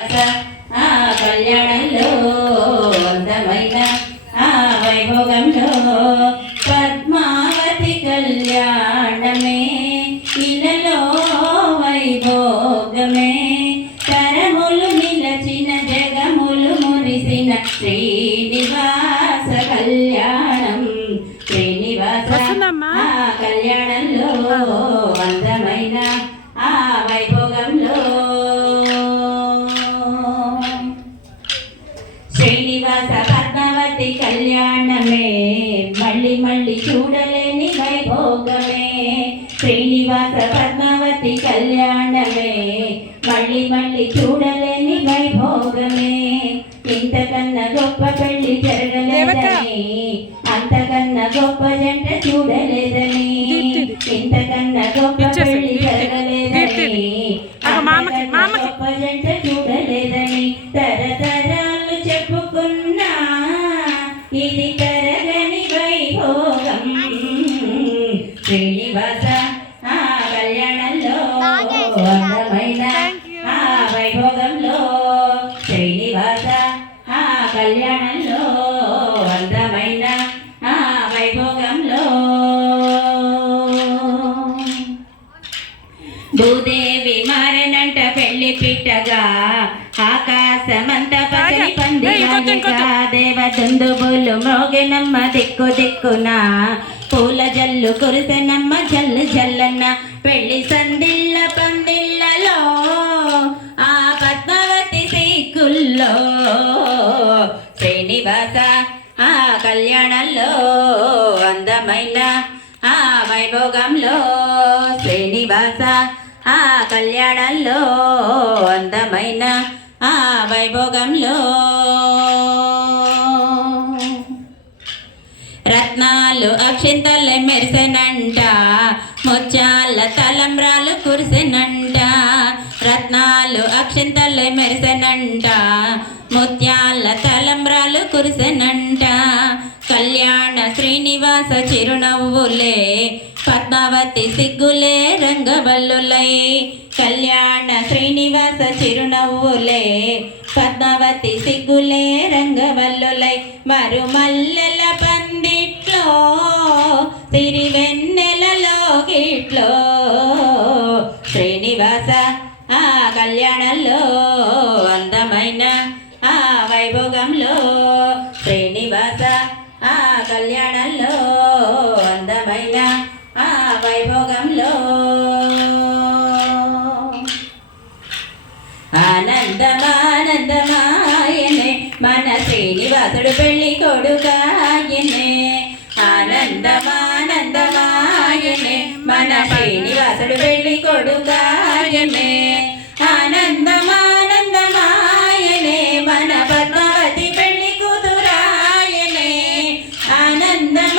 ఆ కళ్యాణంలో అందమైన ఆ వైభోగంలో పద్మావతి కళ్యాణమే ఇలలో వైభోగమే తరములు నిలచిన జగములు మురిసిన శ్రీనివాస కళ్యాణం శ్రీనివాస ఆ కళ్యాణంలో అందమైన ఆ వైభోగంలో శ్రీనివాస పద్మావతి కళ్యాణమే మళ్ళీ మళ్ళీ చూడలేని వైభోగమే శ్రీనివాస పద్మావతి కళ్యాణమే మళ్ళీ మళ్ళీ చూడలేని వైభోగమే ఇంతకన్నా గొప్ప పెళ్లి జరగలేదని అంతకన్నా గొప్ప జంట చూడలేదని ఇంతకన్నా గొప్ప పెళ్లి జరగలేదని గొప్ప జంట చూడలేదని తరతరాలు చెప్పుకున్నా ఇది తరగని వైభోగం శ్రీనివాస ఆ కళ్యాణంలో అందమైన ఆ వైభోగంలో శ్రీనివాస ఆ కళ్యాణంలో అందమైన ఆ వైభోగంలో భూదేవి మారనంట పెళ్లి పిట్టగా ఆకాశమంత పగలి పందిగా దేవదుందుబులు మోగెనమ్మ దిక్కు దిక్కున పూల జల్లు కురిసెనమ్మ జల్లు జల్లన్న పెళ్లి సందిళ్ళ పందిళ్ళలో ఆ పద్మావతి సిక్కుల్లో శ్రీనివాస ఆ కళ్యాణంలో అందమైన ఆ వైభోగంలో శ్రీనివాస ఆ కళ్యాణంలో అందమైన ఆ వైభోగంలో రత్నాలు అక్షింతలు మెరిసెనంట ముత్యాల తలంబ్రాలు కురిసెనంట రత్నాలు అక్షింతలు మెరిసెనంట ముత్యాల తలంబ్రాలు కురిసెనంట కళ్యాణ శ్రీనివాస చిరునవ్వులే పద్మావతి సిగ్గులే రంగవల్లులై కళ్యాణ శ్రీనివాస చిరునవ్వులే పద్మావతి సిగ్గులే రంగవల్లులై మరుమల్లెల పందిట్లో సిరివెన్నెలలో గిట్లో శ్రీనివాస ఆ కళ్యాణంలో అందమైన ఆ వైభోగంలో శ్రీనివాస ఆ కళ్యాణంలో అందమైన ఆ వైభోగంలో ఆనందమానందమాయనే మన శ్రీనివాసుడు పెళ్లి కొడుకాయనే ఆనందమానందమాయనే మన శ్రీనివాసుడు పెళ్లి కొడుకాయనే ఆనందమానందమాయనే మన పద్మావతి పెళ్లి కూతురాయనే ఆనందమానందమాయనే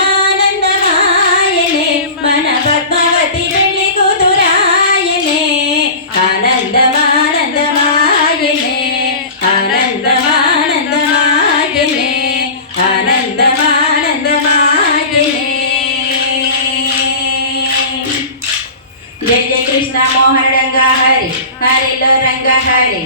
మన పద్మావతి పెళ్లి కూతురాయనే ఆనందమానందమాయనే ఆనందమానందమాయనే ఆనందమానందమాయనే జయ జయ కృష్ణ మోహన రంగ హరి హరిలో రంగ హరి.